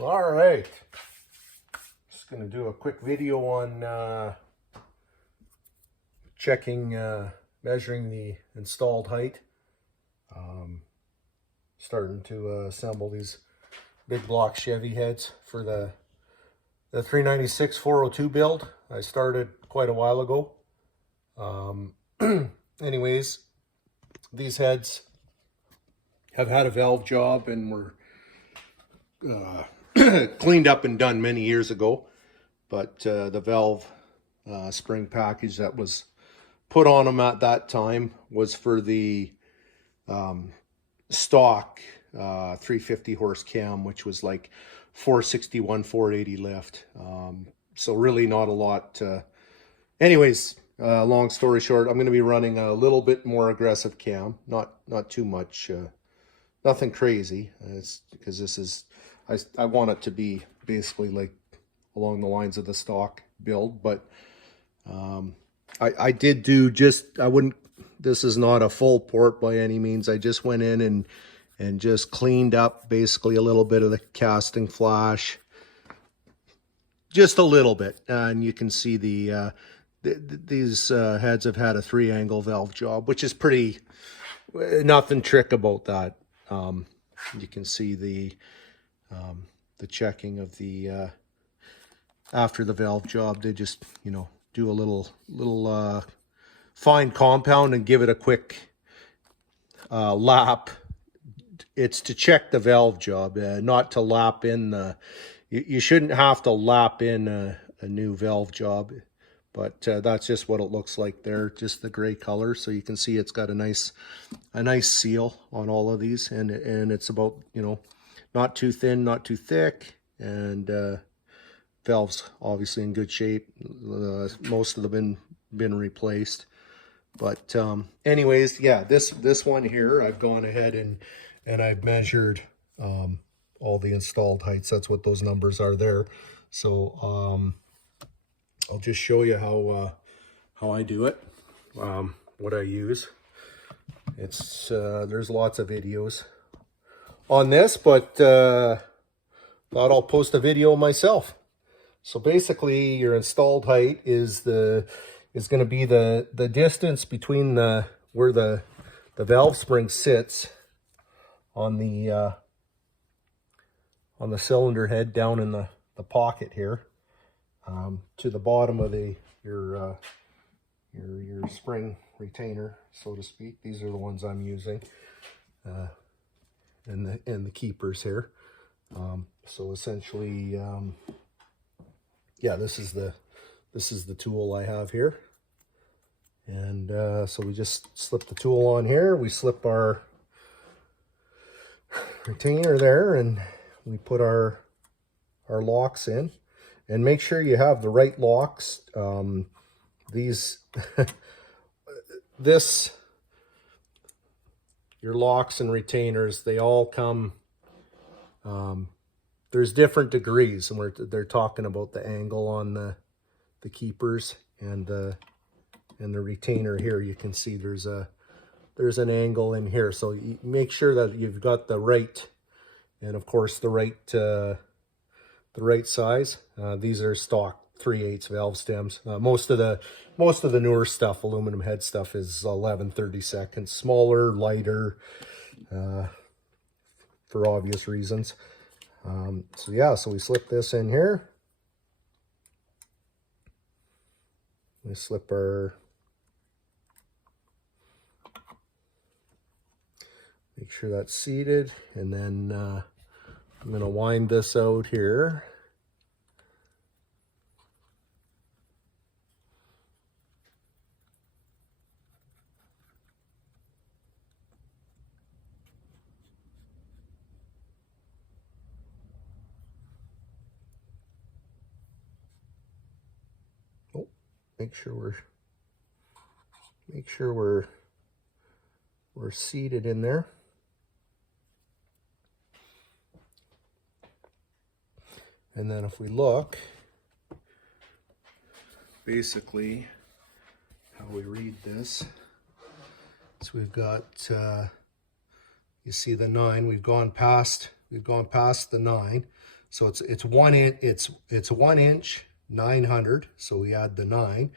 All right, just going to do a quick video on checking, measuring the installed height. Starting to assemble these big block Chevy heads for the 396 402 build. I started quite a while ago. Anyways, these heads have had a valve job and were cleaned up and done many years ago, but the valve spring package that was put on them at that time was for the stock 350 horse cam, which was like 461 480 lift. So really not a lot. Anyways, long story short, I'm going to be running a little bit more aggressive cam, not too much, nothing crazy. It's because this is, I want it to be basically like along the lines of the stock build, but I did do just, I wouldn't, this is not a full port by any means. I just went in and just cleaned up basically a little bit of the casting flash, just a little bit. And you can see these heads have had a 3-angle valve job, which is pretty, nothing trick about that. You can see the checking of the, after the valve job, they just, you know, do a little fine compound and give it a quick lap. It's to check the valve job, not to lap in the, you shouldn't have to lap in a new valve job, but that's just what it looks like there, just the gray color. So you can see it's got a nice seal on all of these, and it's about, you know, not too thin, not too thick, and valves obviously in good shape. Most of them been replaced, but anyways, yeah, this one here, I've gone ahead and I've measured all the installed heights. That's what those numbers are there. So I'll just show you how I do it, what I use. It's there's lots of videos on this, but thought I'll post a video myself. So basically, your installed height is going to be the distance between where the valve spring sits on the cylinder head down in the pocket here, to the bottom of your spring retainer, so to speak. These are the ones I'm using, and the keepers here. So essentially, yeah, this is the tool I have here, and so we just slip the tool on here. We slip our retainer there, and we put our locks in, and make sure you have the right locks. These your locks and retainers, they all come, there's different degrees, and they're talking about the angle on the keepers and the retainer here. You can see there's an angle in here, so you make sure that you've got the right, and of course the right size. These are stock 3/8 valve stems. Most of the newer stuff, aluminum head stuff, is 11/32. Smaller, lighter, for obvious reasons. So yeah, so we slip this in here. We slip our, make sure that's seated, and then I'm going to wind this out here. Oh, make sure we're seated in there. And then if we look, basically how we read this, so we've got, you see the 9, we've gone past the 9. So it's 1 inch, it's 1 inch 900. So we add the 9,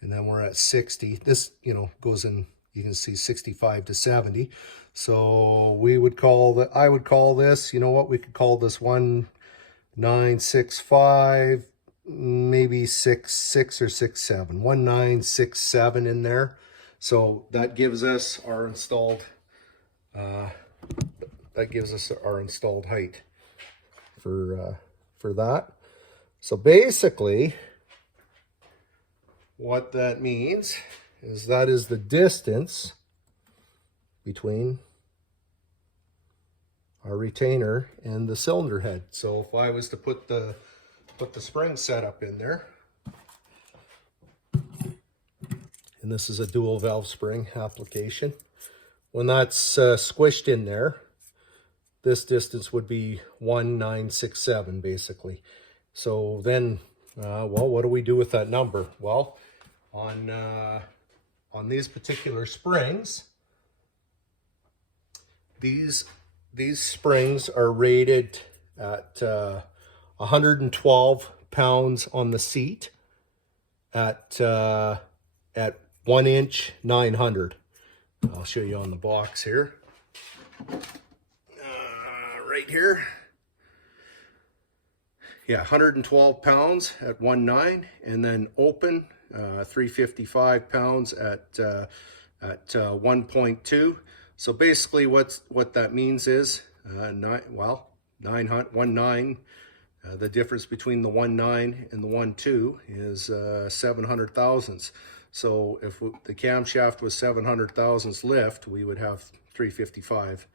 and then we're at 60. This, you know, goes in, you can see 65 to 70. So we would call that, I would call this, you know what, we could call this 1965, maybe 66 or 67, 1967 in there. So that gives us our installed height for that. So basically what that means is that is the distance between our retainer and the cylinder head. So if I was to put the spring setup in there, and this is a dual valve spring application, when that's squished in there, this distance would be 1967 basically. So then, well, what do we do with that number? Well, on these particular springs, these springs are rated at 112 pounds on the seat at 1 inch 900. I'll show you on the box here. Right here. Yeah, 112 pounds at 1.9, and then open 355 pounds at 1.2. So basically what that means is 1.9, the difference between the 1.9 and the 1.2 is 700 thousandths. So if the camshaft was 700 thousandths lift, we would have 355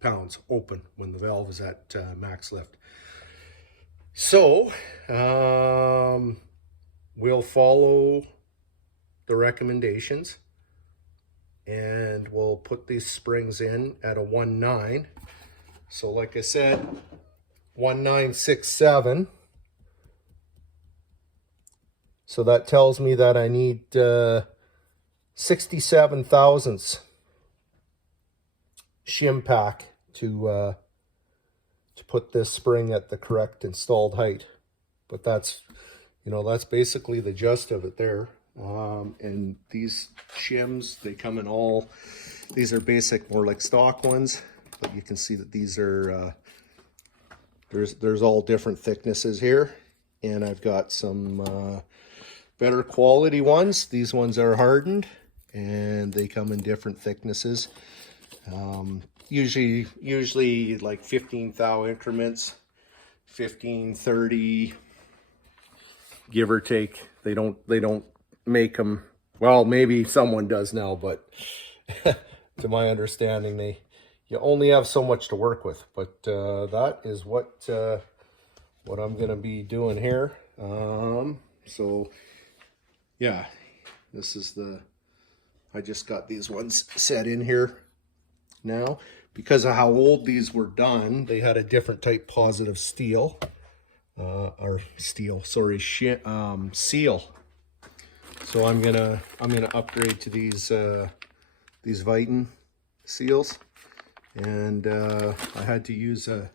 pounds open when the valve is at max lift. So we'll follow the recommendations, and we'll put these springs in at a 1.9. So like I said, 1967. So that tells me that I need 67 thousandths shim pack to put this spring at the correct installed height. But that's, you know, that's basically the gist of it there. And these shims, they come in all, these are basic, more like stock ones, but you can see that these are, there's all different thicknesses here. And I've got some better quality ones. These ones are hardened, and they come in different thicknesses. Usually like 15 thou increments, 15, 30, give or take. They don't make them, well, maybe someone does now, but to my understanding, you only have so much to work with. But that is what I'm gonna be doing here. So yeah, this is I just got these ones set in here now. Because of how old these were done, they had a different type positive steel, seal. So I'm gonna upgrade to these Viton seals, and I had to use I'll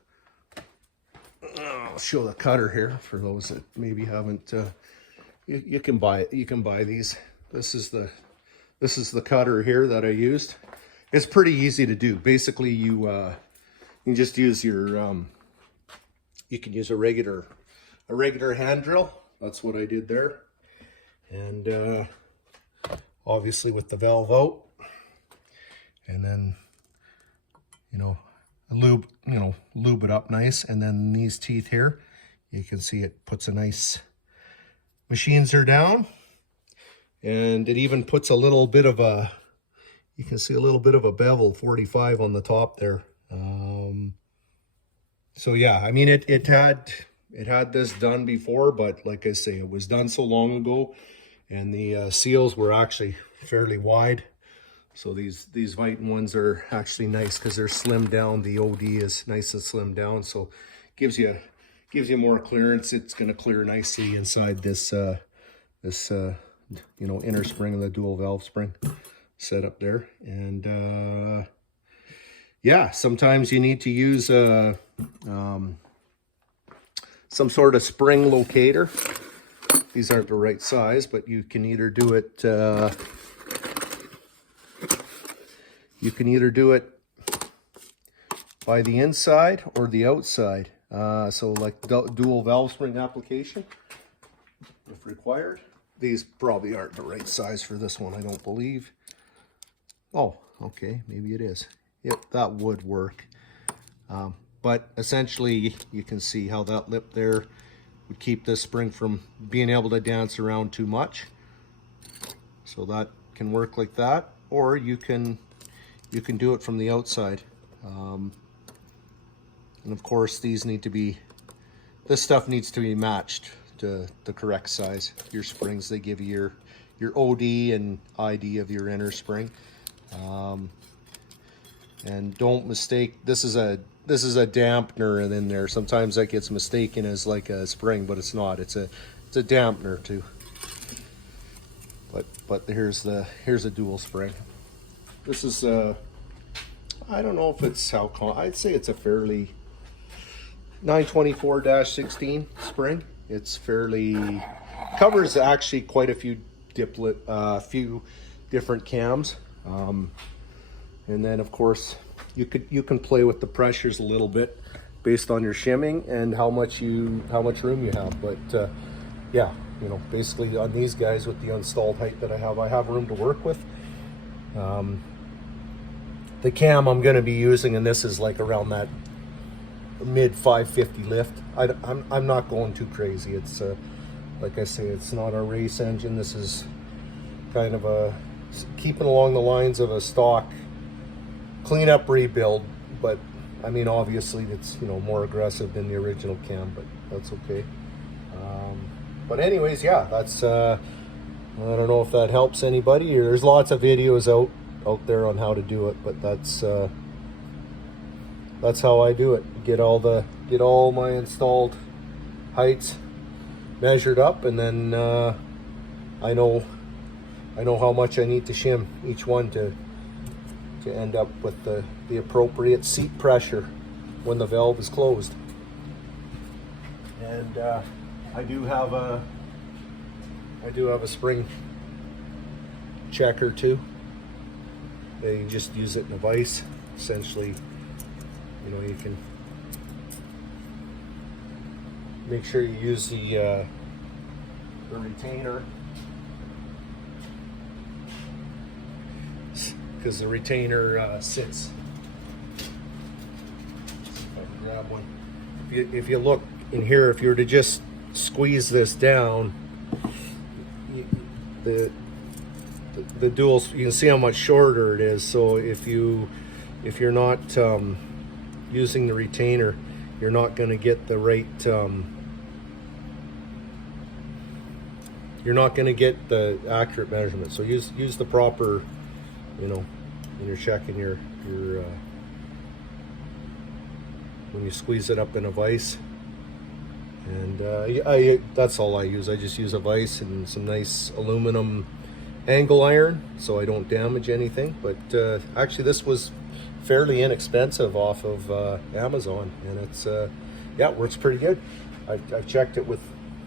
show the cutter here for those that maybe haven't. You can buy these. This is the cutter here that I used. It's pretty easy to do. Basically, you can just use your you can use a regular hand drill. That's what I did there. And obviously with the valve out, and then lube it up nice, and then these teeth here, you can see it puts a nice, machines are down, and it even puts a little bit of a, you can see a little bit of a bevel 45 on the top there. So yeah, I mean it had this done before, but like I say, it was done so long ago, and the seals were actually fairly wide. So these Viton ones are actually nice because they're slimmed down. The OD is nice and slimmed down, so gives you more clearance. It's going to clear nicely inside this inner spring of the dual valve spring set up there. And yeah, sometimes you need to use some sort of spring locator. These aren't the right size, but you can either do it by the inside or the outside. So like dual valve spring application, if required. These probably aren't the right size for this one, I don't believe. Oh, okay, maybe it is. Yep, that would work. But essentially, you can see how that lip there would keep this spring from being able to dance around too much. So that can work like that, or you can do it from the outside. And of course, these need to be, this stuff needs to be matched to the correct size. Your springs, they give you your OD and ID of your inner spring. And don't mistake, this is a dampener in there. Sometimes that gets mistaken as like a spring, but it's not. It's a dampener too. But here's a dual spring. This is I don't know if it's I'd say it's a fairly 924-16 spring. It's fairly covers actually quite a few few different cams. And then of course you can play with the pressures a little bit based on your shimming and how much room you have. But yeah, you know, basically on these guys with the installed height that I have room to work with. The cam I'm going to be using, and this is like around that mid 550 lift. I'm not going too crazy. It's like I say, it's not a race engine. This is kind of a keeping along the lines of a stock cleanup rebuild, but I mean obviously it's, you know, more aggressive than the original cam, but that's okay. But anyways, yeah, that's I don't know if that helps anybody. There's lots of videos out there on how to do it, but that's how I do it. Get all my installed heights measured up, and then I know how much I need to shim each one to end up with the appropriate seat pressure when the valve is closed. And I do have a spring checker too. Yeah, you just use it in a vise. Essentially, you know, you can make sure you use the retainer, because the retainer sits. If I can grab one. If you look in here, if you were to just squeeze this down, the dual, you can see how much shorter it is. So if you're not using the retainer, you're not going to get the right you're not going to get the accurate measurement. So use the proper, you know, when you're checking your when you squeeze it up in a vise. And that's all I use. I just use a vise and some nice aluminum angle iron so I don't damage anything. But actually this was fairly inexpensive off of Amazon, and it's yeah, it works pretty good. I've checked it with,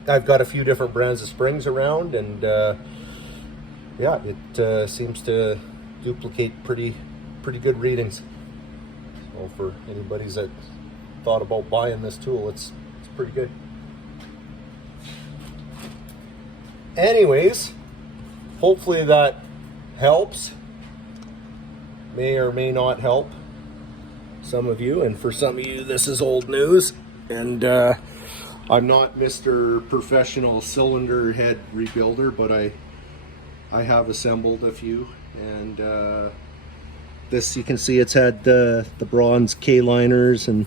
I've got a few different brands of springs around, and yeah, it seems to duplicate pretty good readings. So for anybody's that thought about buying this tool, it's pretty good. Anyways, hopefully that helps. May or may not help some of you, and for some of you this is old news. And I'm not Mr. Professional cylinder head rebuilder, but I have assembled a few, and this, you can see it's had the bronze K-liners, and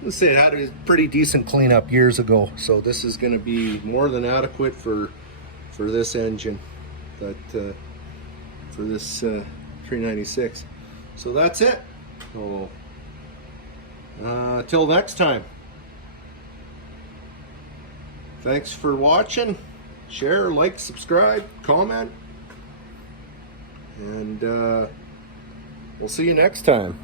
let's say it had a pretty decent cleanup years ago. So this is going to be more than adequate for this engine, that for this 396. So that's it. So till next time, thanks for watching. Share, like, subscribe, comment, and we'll see you next time.